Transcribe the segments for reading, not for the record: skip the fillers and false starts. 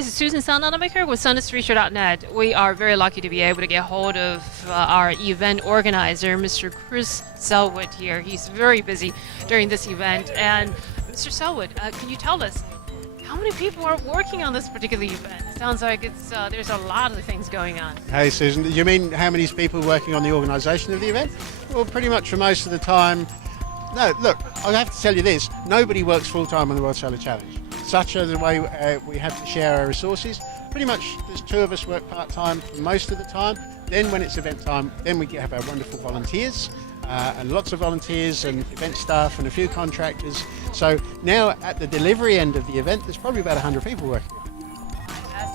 this is Susan Sun Nunamaker with sunisthefuture.net. We are very lucky to be able to get hold of our event organizer, Mr. Chris Selwood here. He's very busy during this event. And Mr. Selwood, can you tell us how many people are working on this particular event? It sounds like there's a lot of things going on. Hey Susan, you mean how many people working on the organisation of the event? Well, pretty much for most of the time. No, look, I have to tell you this, nobody works full-time on the World Solar Challenge. Such as the way we have to share our resources. Pretty much there's two of us work part-time most of the time. Then when it's event time, then we have our wonderful volunteers and lots of volunteers and event staff and a few contractors. So now at the delivery end of the event, there's probably about 100 people working.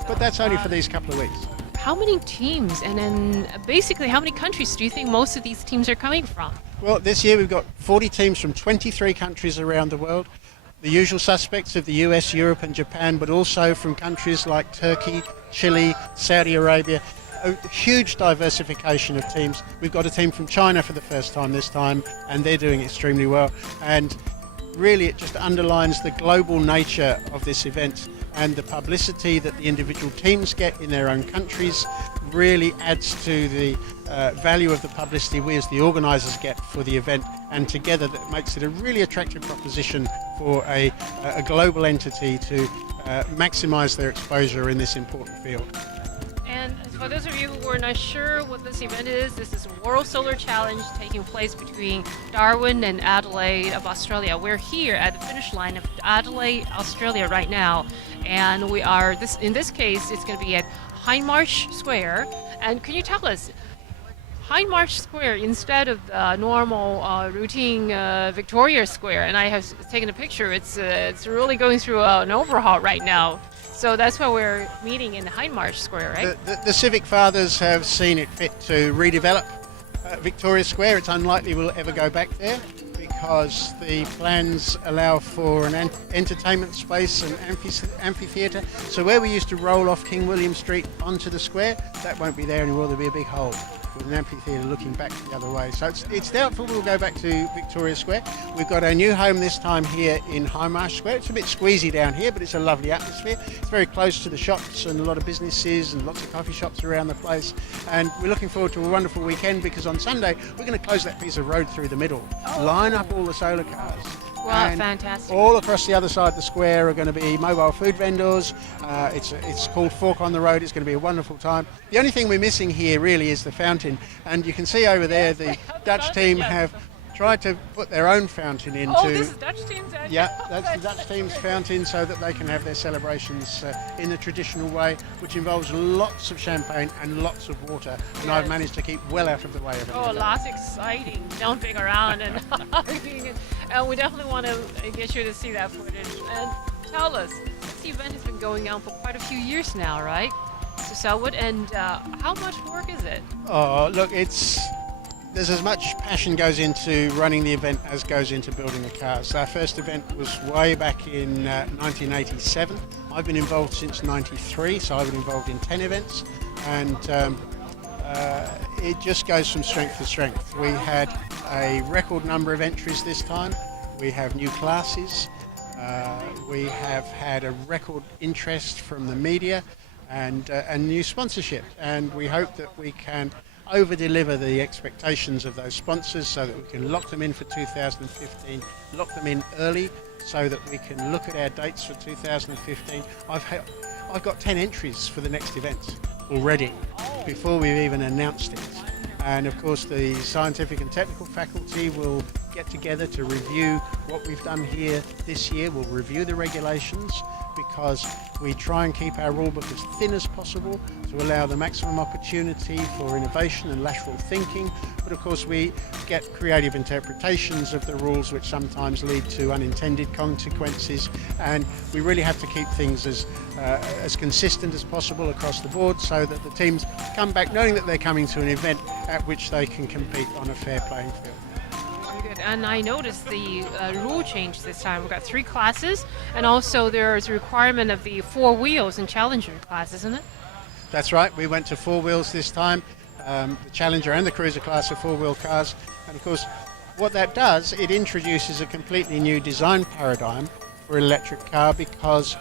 But that's only for these couple of weeks. How many teams and then basically how many countries do you think most of these teams are coming from? Well, this year we've got 40 teams from 23 countries around the world. The usual suspects of the US, Europe and Japan, but also from countries like Turkey, Chile, Saudi Arabia. A huge diversification of teams. We've got a team from China for the first time this time, and they're doing extremely well. And really it just underlines the global nature of this event, and the publicity that the individual teams get in their own countries really adds to the value of the publicity we as the organisers get for the event, and together that makes it a really attractive proposition for a global entity to maximise their exposure in this important field. And for those of you who are not sure what this event is, this is World Solar Challenge taking place between Darwin and Adelaide of Australia. We're here at the finish line of Adelaide, Australia right now, and we are, in this case, it's going to be at Hindmarsh Square. And can you tell us, Hindmarsh Square, instead of the normal routine Victoria Square, and I have taken a picture, it's really going through an overhaul right now. So that's why we're meeting in Hindmarsh Square, right? The Civic Fathers have seen it fit to redevelop Victoria Square. It's unlikely we'll ever go back there because the plans allow for an entertainment space and amphitheatre. So where we used to roll off King William Street onto the square, that won't be there anymore. There'll be a big hole with an amphitheatre looking back the other way. So it's doubtful we'll go back to Victoria Square. We've got our new home this time here in Hindmarsh Square. It's a bit squeezy down here, but it's a lovely atmosphere. It's very close to the shops and a lot of businesses and lots of coffee shops around the place. And we're looking forward to a wonderful weekend because on Sunday we're going to close that piece of road through the middle, line up all the solar cars. Wow, and fantastic. All across the other side of the square are going to be mobile food vendors. It's called Fork on the Road. It's going to be a wonderful time. The only thing we're missing here really is the fountain. And you can see over there the Dutch team have tried to put their own fountain into... Oh, this is Dutch team's actually? Yeah, that's the Dutch team's fountain so that they can have their celebrations in the traditional way, which involves lots of champagne and lots of water. And I've managed to keep well out of the way of it. Oh, lots exciting, jumping around and hugging. And we definitely want to get you to see that footage. And tell us, this event has been going on for quite a few years now, right? So Selwood, and how much work is it? Oh, look, there's as much passion goes into running the event as goes into building the cars. Our first event was way back in 1987. I've been involved since 93, so I've been involved in 10 events, and it just goes from strength to strength. We had a record number of entries this time. We have new classes. We have had a record interest from the media and new sponsorship, and we hope that we can over-deliver the expectations of those sponsors so that we can lock them in for 2015, lock them in early so that we can look at our dates for 2015. I've got 10 entries for the next event already before we've even announced it. And of course the scientific and technical faculty will get together to review what we've done here this year. We'll review the regulations because we try and keep our rulebook as thin as possible to allow the maximum opportunity for innovation and lateral thinking. But of course we get creative interpretations of the rules which sometimes lead to unintended consequences, and we really have to keep things as consistent as possible across the board so that the teams come back knowing that they're coming to an event at which they can compete on a fair playing field. Good. And I noticed the rule change this time. We've got 3 classes, and also there's a requirement of the 4 wheels in Challenger class, isn't it? That's right. We went to 4 wheels this time. The Challenger and the Cruiser class are 4-wheel cars. And of course, what that does, it introduces a completely new design paradigm for an electric car because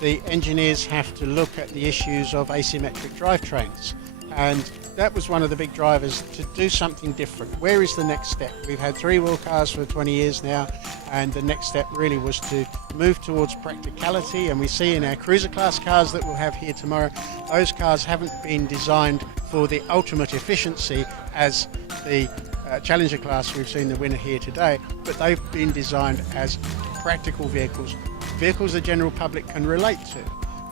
the engineers have to look at the issues of asymmetric drivetrains. And that was one of the big drivers to do something different. Where is the next step? We've had three-wheel cars for 20 years now, and the next step really was to move towards practicality. And we see in our cruiser class cars that we'll have here tomorrow, those cars haven't been designed for the ultimate efficiency as the Challenger class we've seen the winner here today, but they've been designed as practical vehicles the general public can relate to.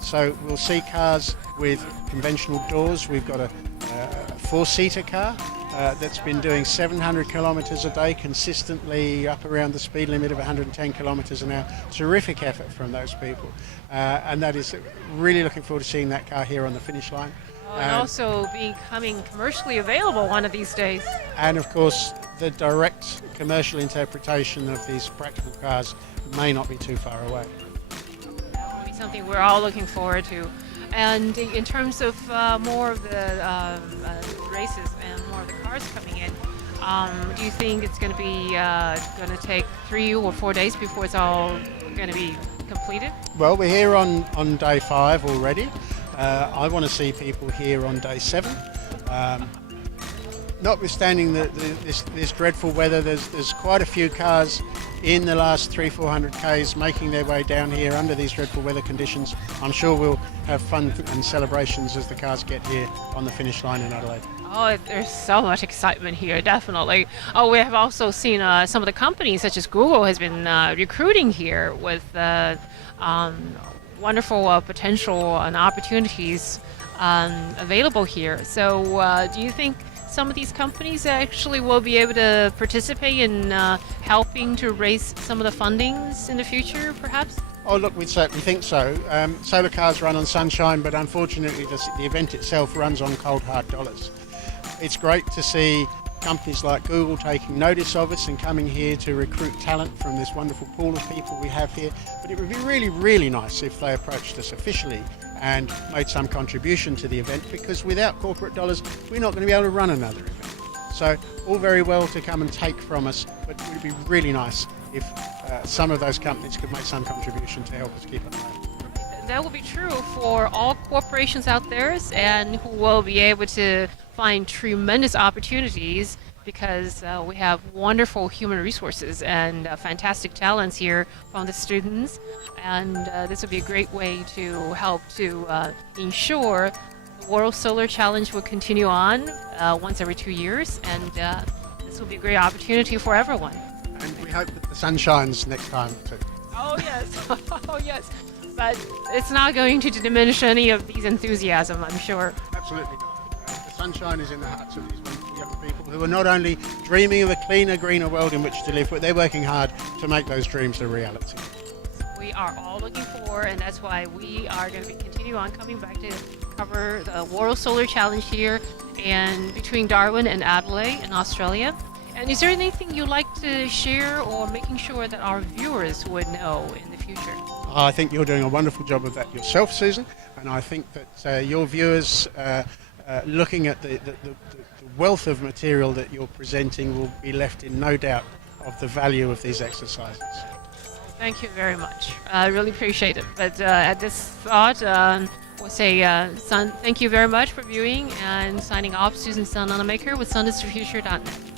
So we'll see cars with conventional doors. We've got a four-seater car that's been doing 700 kilometres a day consistently up around the speed limit of 110 kilometres an hour. Terrific effort from those people, and that is really looking forward to seeing that car here on the finish line. And also becoming commercially available one of these days. And of course, the direct commercial interpretation of these practical cars may not be too far away. That will be something we're all looking forward to. And in terms of more of the races and more of the cars coming in, do you think it's going to be going to take 3 or 4 days before it's all going to be completed? Well, we're here on day 5 already. I want to see people here on day 7. Notwithstanding this dreadful weather, there's quite a few cars in the last 300-400 k's making their way down here under these dreadful weather conditions. I'm sure we'll have fun and celebrations as the cars get here on the finish line in Adelaide. Oh, there's so much excitement here, definitely. Oh, we have also seen some of the companies, such as Google, has been recruiting here with wonderful potential and opportunities available here. So do you think some of these companies actually will be able to participate in helping to raise some of the fundings in the future, perhaps? Oh, look, we certainly think so. Solar cars run on sunshine, but unfortunately the event itself runs on cold, hard dollars. It's great to see companies like Google taking notice of us and coming here to recruit talent from this wonderful pool of people we have here. But it would be really, really nice if they approached us officially and made some contribution to the event, because without corporate dollars, we're not going to be able to run another event. So all very well to come and take from us, but it would be really nice if some of those companies could make some contribution to help us keep it alive. That will be true for all corporations out there, and who will be able to find tremendous opportunities, because we have wonderful human resources and fantastic talents here from the students, and this will be a great way to help to ensure the World Solar Challenge will continue on once every 2 years, and this will be a great opportunity for everyone. And we hope that the sun shines next time too. Oh yes, oh yes, but it's not going to diminish any of these enthusiasm, I'm sure. Absolutely not. The sunshine is in the hearts of these wonderful young people who are not only dreaming of a cleaner, greener world in which to live, but they're working hard to make those dreams a reality. We are all looking for, and that's why we are going to continue on coming back to cover the World Solar Challenge here and between Darwin and Adelaide in Australia. And is there anything you'd like to share, or making sure that our viewers would know in the future? I think you're doing a wonderful job of that yourself, Susan, and I think that your viewers, looking at the wealth of material that you're presenting, will be left in no doubt of the value of these exercises. Thank you very much. I really appreciate it. But at this thought, we'll say, Sun, thank you very much for viewing, and signing off, Susan Sun Nunamaker with sunisthefuture.net.